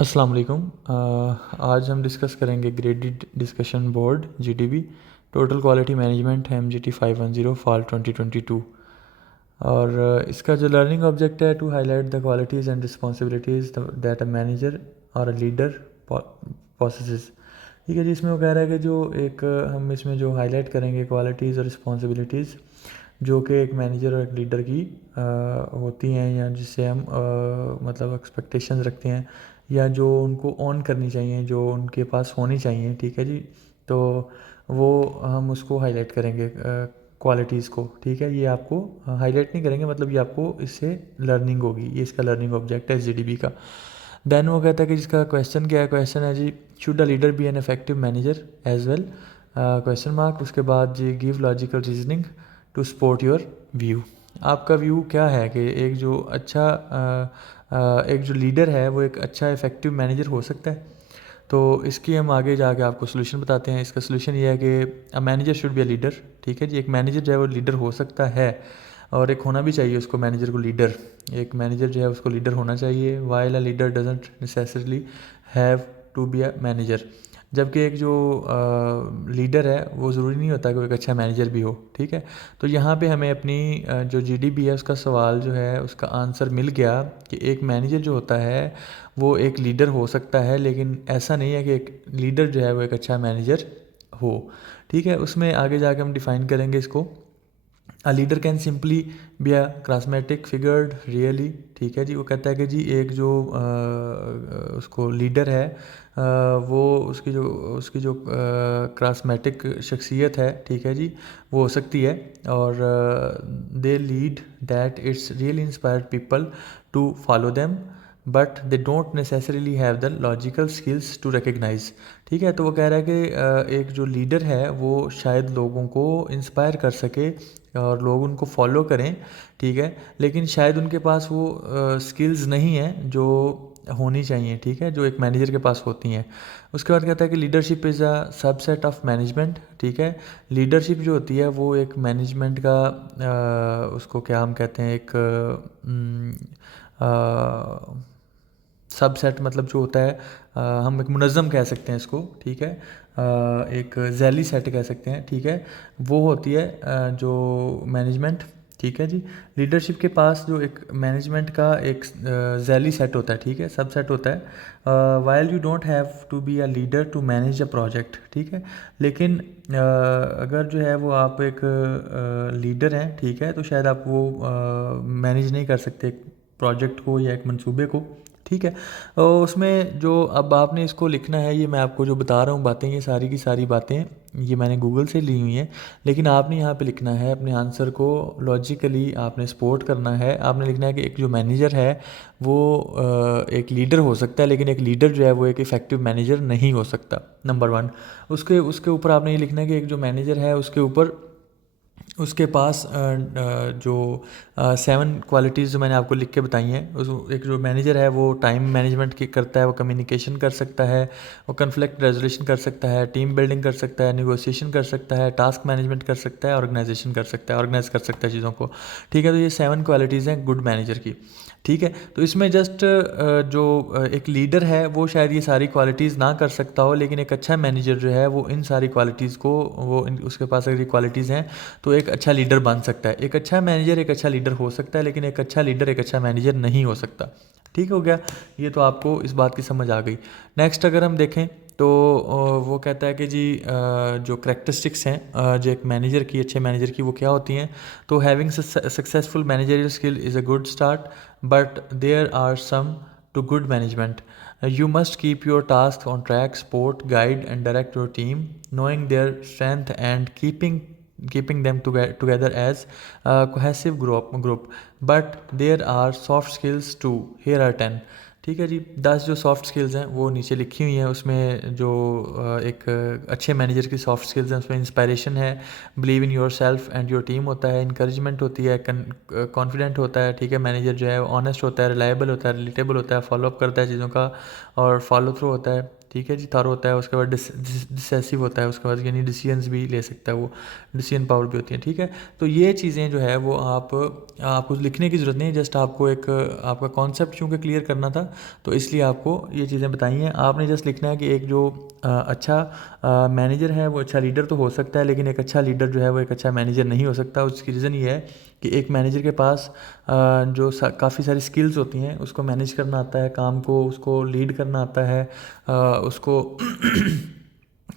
अस्सलाम वालेकुम। आज हम डिस्कस करेंगे graded discussion board GDB total quality management है MGT 510 फॉल 2022। और इसका जो लर्निंग ऑब्जेक्ट है to highlight the qualities and responsibilities that a manager और अ लीडर पोसेसेस। ठीक है जी, इसमें वो कह रहा है कि जो एक हम इसमें जो हाईलाइट करेंगे क्वालिटीज़ और रिस्पॉन्सिबिलिटीज़ जो कि एक मैनेजर और एक लीडर की होती हैं, या जिससे हम मतलब एक्सपेक्टेशंस रखते हैं, या जो उनको ऑन करनी चाहिए, जो उनके पास होनी चाहिए। ठीक है जी, तो वो हम उसको हाईलाइट करेंगे क्वालिटीज़ को। ठीक है, ये आपको हाईलाइट नहीं करेंगे, मतलब ये आपको इससे लर्निंग होगी, ये इसका लर्निंग ऑब्जेक्ट है जीडीबी का। देन वो कहता है कि जिसका क्वेश्चन क्या है, क्वेश्चन है जी should a leader be an effective manager as well, question mark. उसके बाद जी give logical reasoning to support your view. आपका व्यू क्या है कि एक जो अच्छा एक जो लीडर है वो एक अच्छा इफेक्टिव मैनेजर हो सकता है। तो इसकी हम आगे जाके आपको सोल्यूशन बताते हैं। इसका सोल्यूशन ये है कि a manager should be a leader. ठीक है जी, एक मैनेजर जो है वो लीडर हो सकता है, और एक होना भी चाहिए उसको, मैनेजर को लीडर। एक मैनेजर जो है उसको लीडर होना चाहिए। While a leader doesn't necessarily have to be a manager. जबकि एक जो लीडर है वो ज़रूरी नहीं होता कि वो एक अच्छा मैनेजर भी हो। ठीक है, तो यहाँ पे हमें अपनी जो जीडीबी है उसका सवाल जो है उसका आंसर मिल गया कि एक मैनेजर जो होता है वो एक लीडर हो सकता है, लेकिन ऐसा नहीं है कि एक लीडर जो है वो एक अच्छा मैनेजर हो। ठीक है, उसमें आगे जाके हम डिफ़ाइन करेंगे इसको। A leader can simply be a charismatic figured really. ठीक है जी, वो कहता है कि जी एक जो उसको लीडर है वो उसकी जो क्रासमेटिक शख्सियत है, ठीक है जी, वो हो सकती है। और they lead that it's really inspired people to follow them, but they don't necessarily have the logical skills to recognise. ठीक है, तो वो कह रहा है कि एक जो लीडर है वो शायद लोगों को इंस्पायर कर सके और लोग उनको फॉलो करें। ठीक है, लेकिन शायद उनके पास वो स्किल्स नहीं है जो होनी चाहिए। ठीक है, जो एक मैनेजर के पास होती हैं। उसके बाद कहता है कि leadership is a subset of management. ठीक है, लीडरशिप जो होती है वो एक मैनेजमेंट का उसको क्या हम कहते हैं, एक सबसेट, मतलब जो होता है हम एक मुनज़्ज़म कह सकते हैं इसको। ठीक है, एक जैली सेट कह सकते हैं। ठीक है, वो होती है जो मैनेजमेंट। ठीक है जी, लीडरशिप के पास जो एक मैनेजमेंट का एक जैली सेट होता है। ठीक है, सबसेट होता है। While you don't have to be a leader to manage a project. ठीक है, लेकिन अगर जो है वो आप एक लीडर हैं, ठीक है, तो शायद आप वो मैनेज नहीं कर सकते एक प्रोजेक्ट को या एक मंसूबे को। ठीक है, और उसमें जो अब आपने इसको लिखना है, ये मैं आपको जो बता रहा हूँ बातें, ये सारी की सारी बातें ये मैंने गूगल से ली हुई हैं, लेकिन आपने यहाँ पे लिखना है अपने आंसर को लॉजिकली आपने सपोर्ट करना है। आपने लिखना है कि एक जो मैनेजर है वो एक लीडर हो सकता है, लेकिन एक लीडर जो है वो एक इफ़ेक्टिव मैनेजर नहीं हो सकता, नंबर वन। उसके उसके ऊपर आपने ये लिखना है कि एक जो मैनेजर है उसके ऊपर उसके पास जो 7 क्वालिटीज़ जो मैंने आपको लिख के बताई हैं, उस एक जो मैनेजर है वो टाइम मैनेजमेंट की करता है, वो कम्युनिकेशन कर सकता है, वो कन्फ्लिक्ट रेजोल्यूशन कर सकता है, टीम बिल्डिंग कर सकता है, नेगोशिएशन कर सकता है, टास्क मैनेजमेंट कर सकता है, ऑर्गेनाइजेशन कर सकता है, ऑर्गेनाइज कर सकता है चीज़ों को। ठीक है, तो ये 7 क्वालिटीज़ हैं गुड मैनेजर की। ठीक है, तो इसमें जस्ट जो एक लीडर है वो शायद ये सारी क्वालिटीज़ ना कर सकता हो, लेकिन एक अच्छा मैनेजर जो है वो इन सारी क्वालिटीज़ को उसके पास अगर ये क्वालिटीज़ हैं तो एक अच्छा लीडर बन सकता है। एक अच्छा मैनेजर एक अच्छा लीडर हो सकता है, लेकिन एक अच्छा लीडर एक अच्छा मैनेजर नहीं हो सकता। ठीक हो गया, ये तो आपको इस बात की समझ आ गई। नेक्स्ट अगर हम देखें तो वो कहता है कि जी जो करेक्टरिस्टिक्स हैं जो एक मैनेजर की, अच्छे मैनेजर की, वो क्या होती हैं। तो having successful managerial skill is a good start, but there are some to good management. You must keep your tasks on track, support, guide, and direct your team, knowing their strength and keeping them together as a cohesive group. But there are soft skills too. Here are 10. ठीक है जी, 10 जो soft skills हैं वो नीचे लिखी हुई हैं। उसमें जो एक अच्छे मैनेजर की सॉफ्ट स्किल्स हैं उसमें इंस्पायरेशन है, believe in your self and your team होता है, इंकरेजमेंट होती है, कॉन्फिडेंट होता है। ठीक है, मैनेजर जो है ऑनेस्ट होता है, रिलायबल होता है, रिलेटेबल होता है, फॉलोअप करता है चीज़ों का और फॉलो थ्रू होता है। ठीक है जी, थारो होता है, उसके बाद डिसेसिव होता है, उसके बाद यानी डिसीजंस भी ले सकता है वो, डिसीजन पावर भी होती है, ठीक है। तो ये चीज़ें जो है वो आपको लिखने की ज़रूरत नहीं है, जस्ट आपको एक आपका कॉन्सेप्ट चूँकि क्लियर करना था, तो इसलिए आपको ये चीज़ें बताई हैं। आपने जस्ट लिखना है कि एक जो अच्छा मैनेजर है वो अच्छा लीडर तो हो सकता है, लेकिन एक अच्छा लीडर जो है वो एक अच्छा मैनेजर नहीं हो सकता। उसकी रीज़न ये है कि एक मैनेजर के पास जो काफ़ी सारी स्किल्स होती हैं, उसको मैनेज करना आता है, काम को उसको लीड करना आता है, उसको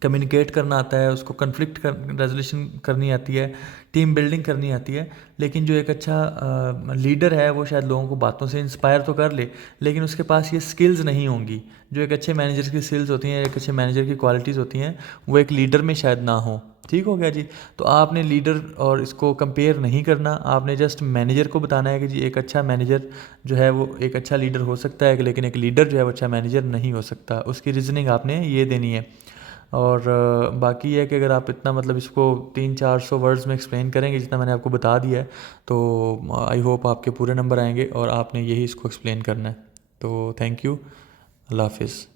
कम्युनिकेट करना आता है, उसको कन्फ्लिक्ट रेजोल्यूशन करनी आती है, टीम बिल्डिंग करनी आती है। लेकिन जो एक अच्छा लीडर है वो शायद लोगों को बातों से इंस्पायर तो कर ले, लेकिन उसके पास ये स्किल्स नहीं होंगी जो एक अच्छे मैनेजर की स्किल्स होती हैं, एक अच्छे मैनेजर की क्वालिटीज़ होती हैं, वो एक लीडर में शायद ना हो। ठीक हो गया जी। तो आपने लीडर और इसको कंपेयर नहीं करना, आपने जस्ट मैनेजर को बताना है कि जी एक अच्छा मैनेजर जो है वो एक अच्छा लीडर हो सकता है, लेकिन एक लीडर जो है वो अच्छा मैनेजर नहीं हो सकता। उसकी रीज़निंग आपने ये देनी है। और बाकी ये है कि अगर आप इतना मतलब इसको 300-400 वर्ड्स में एक्सप्लेन करेंगे जितना मैंने आपको बता दिया है, तो आई होप आपके पूरे नंबर आएंगे और आपने यही इसको एक्सप्लेन करना है। तो थैंक यू, अल्लाह हाफिज़।